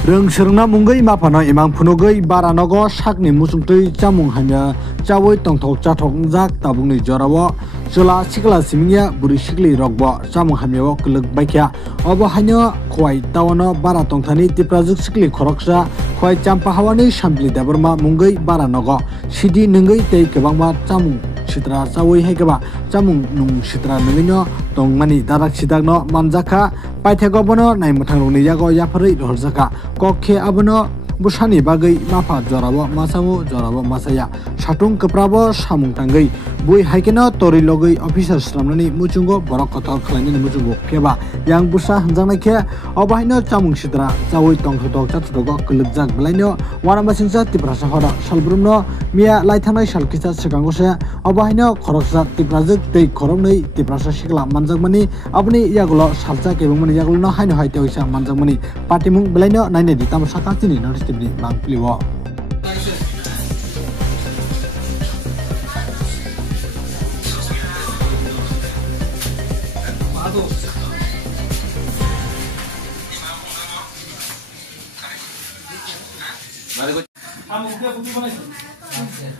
Rungsirna mungai mapano imang phunugai baranogo sakni musungtui chamung hamya chawai tongthok chathok jak tabungni jorao chula sikla simingya buri sikli rokbo chamung hamya kluk baikya obo hanyo khwai tawano bara tongthani tiprajuk sikli khoroksa khwai champa hawani sampli dabarma mungai baranogo sidi nungai tei kwbangma chamung sitra chawai haikaba chamung nung sitra nungino tongmani darak sidakno manjaka paithego bono naimthang rungni yago yaphari horjaka kokhe abono busani bagai mafa jorabo masango jorabo masaya satung keprabo samung tangai bui haikeno tori logai officer sramnani muchungo borok kotor khlainani muchungo keba yang busa hanjangna khe obaino chamung sitra chawai tongthok chathugo klugjak blaino warambasingsa tiprasa hora salbrumno mia laithanai salkisa sikangose obaino khoroksa tiprajuk tei khoroknei tiprasa sikla manjakmani abni yagulo salcha kebungmani yagulo haino haite hoisa manjakmani patimung blaino naine ditam sakachini notice tibni mangpliwo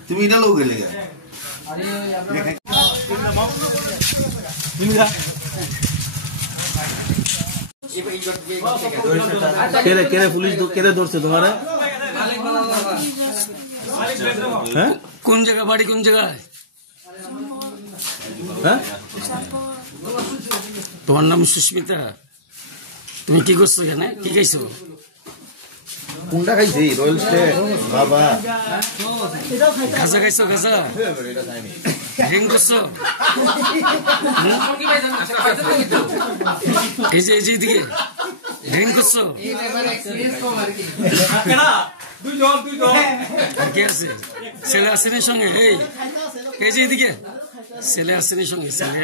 তুমি এটা লোক গেলে কেরে police কেরে ধরছে তোমার কোন জায়গা বাড়ি কোন জায়গায় তোমার নাম সুস্মিতা তুমি কি করছো এখানে কি খাইছো কোনটা খাইছি রয়্যাল স্টে বাবা গাঁজা খাইছো গাঁজা ড্রিঙ্ক করছো এই যে এদিকে ড্রিঙ্ক করছো আর কে আছে ছেলে আসেনি সঙ্গে এই যে এদিকে ছেলে আসেনি সঙ্গে ছেলে